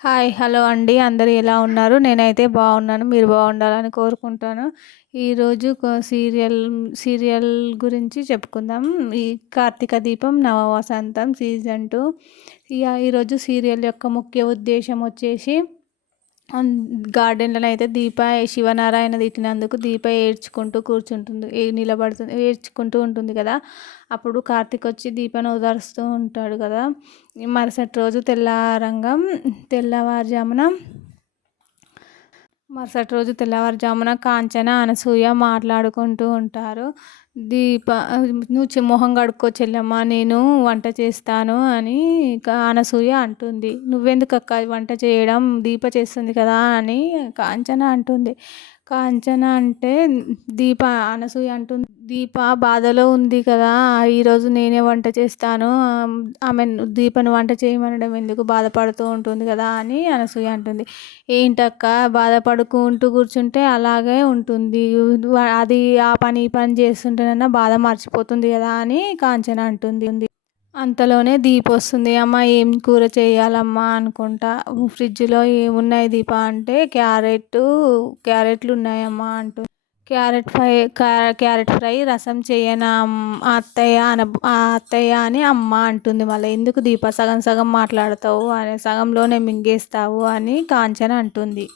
Hi hello అండి. అందరు ఎలా ఉన్నారు? నేనైతే బాగున్నాను. మీరు బాగుండాలని కోరుకుంటాను. ఈరోజు సీరియల్ సీరియల్ గురించి చెప్పుకుందాం. ఈ కార్తీక దీపం నవ వసంతం సీజన్ టూ. ఈరోజు సీరియల్ యొక్క ముఖ్య ఉద్దేశం వచ్చేసి గార్డెన్లో అయితే దీప శివనారాయణ తిట్టినందుకు దీప ఏడ్చుకుంటూ కూర్చుంటుంది నిలబడుతుంది ఏడ్చుకుంటూ ఉంటుంది కదా. అప్పుడు కార్తీక్ వచ్చి దీపను ఉదారుస్తూ ఉంటాడు కదా. మరుసటి రోజు తెల్లారంగం తెల్లవారుజామున మరుసటి రోజు తెల్లవారుజామున కాంచన అనసూయ మాట్లాడుకుంటూ ఉంటారు. దీప నువ్వు మొహం కడుక్కో చెల్లెమ్మ నేను వంట చేస్తాను అని అనసూయ అంటుంది. నువ్వెందుకు అక్క వంట చేయడం దీప చేస్తుంది కదా అని కాంచన అంటుంది. కాంచన అంటే దీప అనసూయ అంటుంది. దీప బాధలో ఉంది కదా ఈరోజు నేనే వంట చేస్తాను ఆమె దీపను వంట చేయమనడం ఎందుకు బాధపడుతూ ఉంటుంది కదా అని అనసూయ అంటుంది. ఏంటక్క బాధపడుకుంటూ కూర్చుంటే అలాగే ఉంటుంది. అది ఆ పని ఈ పని చేస్తుంటే చేస్తుంటేనన్నా బాధ మర్చిపోతుంది కదా అని కాంచన అంటుంది. అంతలోనే దీప వస్తుంది. అమ్మ ఏం కూర చేయాలమ్మా అనుకుంటా. ఫ్రిడ్జ్లో ఏమున్నాయి దీప అంటే క్యారెట్ క్యారెట్లు ఉన్నాయమ్మా అంటూ. క్యారెట్ ఫ్రై క్యారెట్ ఫ్రై రసం చేయనా అత్తయ్య అన అత్తయ్య అని అమ్మ అంటుంది మళ్ళీ. ఎందుకు దీప సగం సగం మాట్లాడతావు అనే సగంలోనే మింగేస్తావు అని కాంచన అంటుంది.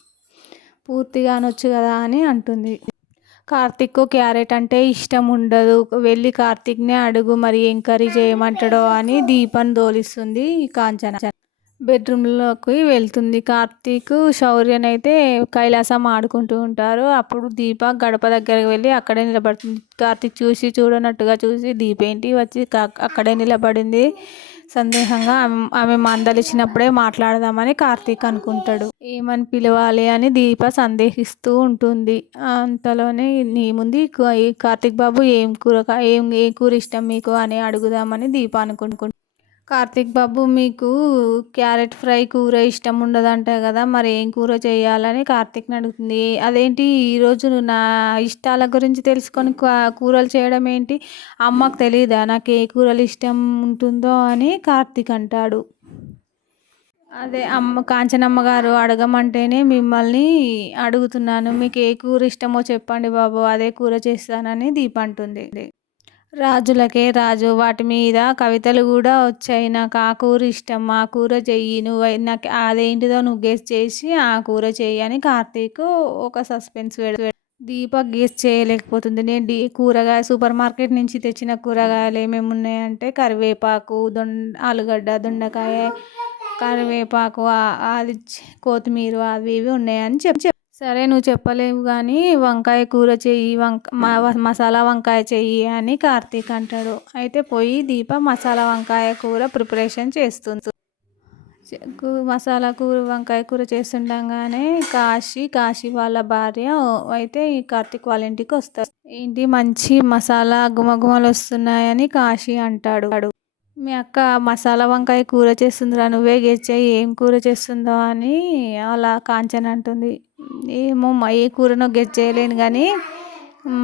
పూర్తిగా అనొచ్చు కదా అని అంటుంది. కార్తిక్ క్యారెట్ అంటే ఇష్టం ఉండదు వెళ్ళి కార్తిక్నే అడుగు మరి ఏం కర్రీ చేయమంటాడో అని దీపం దోలిస్తుంది కాంచన. బెడ్రూమ్లోకి వెళ్తుంది. కార్తీక్ శౌర్యనైతే కైలాసం ఆడుకుంటూ ఉంటారు. అప్పుడు దీప గడప దగ్గరికి వెళ్ళి అక్కడే నిలబడుతుంది. కార్తీక్ చూసి చూడనట్టుగా చూసి దీప ఏంటి? వచ్చి అక్కడే నిలబడింది. సందేహంగా ఆమె మందలిచ్చినప్పుడే మాట్లాడదామని కార్తీక్ అనుకుంటాడు. ఏమని పిలవాలి అని దీప సందేహిస్తూ ఉంటుంది. అంతలోనే నీ ముందు కార్తీక్ బాబు ఏం కూర ఏం ఏ కూర ఇష్టం మీకు అని అడుగుదామని దీప అనుకుంటుంది కార్తిక్ బాబు మీకు క్యారెట్ ఫ్రై కూర ఇష్టం ఉండదంట కదా మరి ఏం కూర చేయాలని కార్తిక్ని అడుగుతుంది. అదేంటి ఈరోజు నా ఇష్టాల గురించి తెలుసుకొని కూరలు చేయడం ఏంటి? అమ్మకు తెలియదా నాకు ఏ కూరలు ఇష్టం ఉంటుందో అని కార్తిక్ అంటాడు. అదే అమ్మ కాంచనమ్మ గారు అడగమంటేనే మిమ్మల్ని అడుగుతున్నాను మీకు ఏ కూర ఇష్టమో చెప్పండి బాబు అదే కూర చేస్తానని దీప అంటుంది రాజులకే రాజు వాటి మీద కవితలు కూడా వచ్చాయి. నాకు ఆ కూర ఇష్టం ఆ కూర చెయ్యి. నువ్వు నాకు అదేంటిదో నువ్వు గెస్ చేసి ఆ కూర చెయ్యి అని కార్తీక్ ఒక సస్పెన్స్ దీపక్ గెస్ చేయలేకపోతుంది. నేను డీ కూరగాయ సూపర్ మార్కెట్ నుంచి తెచ్చిన కూరగాయలు ఏమేమి ఉన్నాయంటే కరివేపాకు దొండ ఆలుగడ్డ దొండకాయ కరివేపాకు అది కొత్తిమీర అవి ఇవి ఉన్నాయని చెప్పి సరే నువ్వు చెప్పలేవు కానీ వంకాయ కూర చెయ్యి వంక మసాలా వంకాయ చెయ్యి అని కార్తీక్ అంటాడు. అయితే పోయి దీప మసాలా వంకాయ కూర ప్రిపరేషన్ చేస్తుంది. మసాలా కూర వంకాయ కూర చేస్తుండగానే కాశీ కాశీ వాళ్ళ భార్య అయితే ఈ కార్తీక్ వాళ్ళ ఇంటికి వస్తారు ఏంటి మంచి మసాలా గుమగుమలు వస్తున్నాయని కాశీ అంటాడు. మీ అక్క మసాలా వంకాయ కూర చేస్తుందిరా నువ్వే గెచ్చాయి ఏం కూర చేస్తుందో అని అలా కాంచన అంటుంది. ఏమో ఏ కూరనో గెస్ చేయలేను కానీ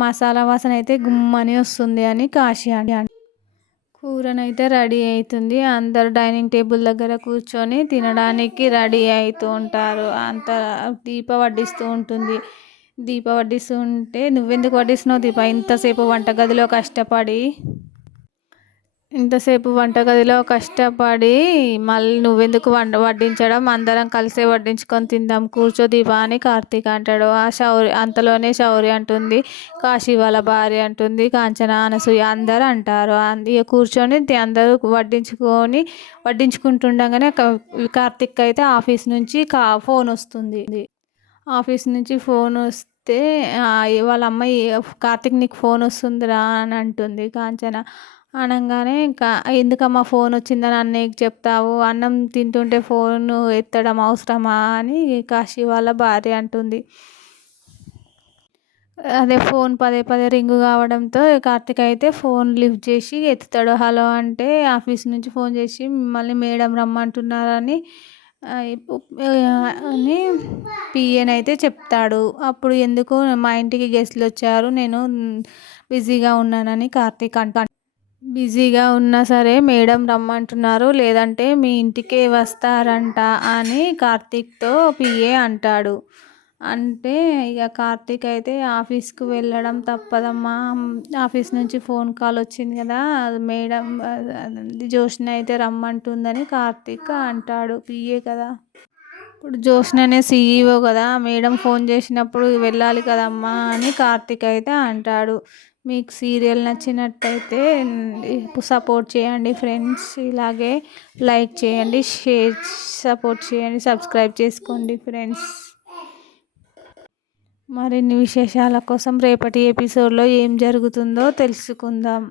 మసాలా వాసన అయితే గుమ్మని వస్తుంది అని కాశీ అని కూరనైతే రెడీ అవుతుంది అందరు డైనింగ్ టేబుల్ దగ్గర కూర్చొని తినడానికి రెడీ అవుతూ ఉంటారు. అంత దీప వడ్డిస్తూ ఉంటుంది. దీప వడ్డిస్తూ ఉంటే నువ్వెందుకు వడ్డిస్తున్నావు దీప? ఇంతసేపు వంటగదిలో కష్టపడి ఇంతసేపు వంటగదిలో కష్టపడి మళ్ళీ నువ్వెందుకు వంట వడ్డించడం? అందరం కలిసే వడ్డించుకొని తిందాం. కూర్చో దీపా అని కార్తీక్ అంటాడు. ఆ శౌరి అంతలోనే శౌరి అంటుంది. కాశీ వాళ్ళ భార్య అంటుంది. కాంచన అనసూయ అందరు అంటారు. ఇక కూర్చొని అందరూ వడ్డించుకొని వడ్డించుకుంటుండగానే కార్తీక్ అయితే ఆఫీస్ నుంచి కా ఫోన్ వస్తుంది. ఆఫీస్ నుంచి ఫోన్ వస్తే వాళ్ళ అమ్మాయి కార్తీక్ నీకు ఫోన్ వస్తుందిరా అని అంటుంది కాంచన. అనగానే ఇంకా ఎందుకమ్మా ఫోన్ వచ్చిందని అన్నయ్యకి చెప్తావు? అన్నం తింటుంటే ఫోన్ ఎత్తడం అవసరమా అని కాశీ వాళ్ళ భార్య అంటుంది. అదే ఫోన్ పదే పదే రింగ్ కావడంతో కార్తిక్ అయితే ఫోన్ లిఫ్ట్ చేసి ఎత్తుతాడు. హలో అంటే ఆఫీస్ నుంచి ఫోన్ చేసి మిమ్మల్ని మేడం రమ్మంటున్నారని అని పిఎన్ అయితే చెప్తాడు. అప్పుడు ఎందుకు మా ఇంటికి గెస్ట్లు వచ్చారు. నేను బిజీగా ఉన్నానని కార్తీక్ అంటాను బిజీగా ఉన్నా సరే మేడం రమ్మంటున్నారు లేదంటే మీ ఇంటికే వస్తారంట అని కార్తీక్తో పిఏ అంటాడు. అంటే ఇక కార్తీక్ అయితే ఆఫీస్కి వెళ్ళడం తప్పదమ్మా. ఆఫీస్ నుంచి ఫోన్ కాల్ వచ్చింది కదా మేడం జోష్ని అయితే రమ్మంటుందని కార్తీక్ అంటాడు. పిఏ కదా. ఇప్పుడు జోష్ననే సీఈఓ కదా మేడం ఫోన్ చేసినప్పుడు వెళ్ళాలి కదమ్మా అని కార్తీక్ అయితే అంటాడు. మీకు సీరియల్ నచ్చినట్టయితే సపోర్ట్ చేయండి ఫ్రెండ్స్ ఇలాగే లైక్ చేయండి షేర్ సపోర్ట్ చేయండి సబ్స్క్రైబ్ చేసుకోండి ఫ్రెండ్స్. మరిన్ని విశేషాల కోసం రేపటి ఎపిసోడ్లో ఏం జరుగుతుందో తెలుసుకుందాం.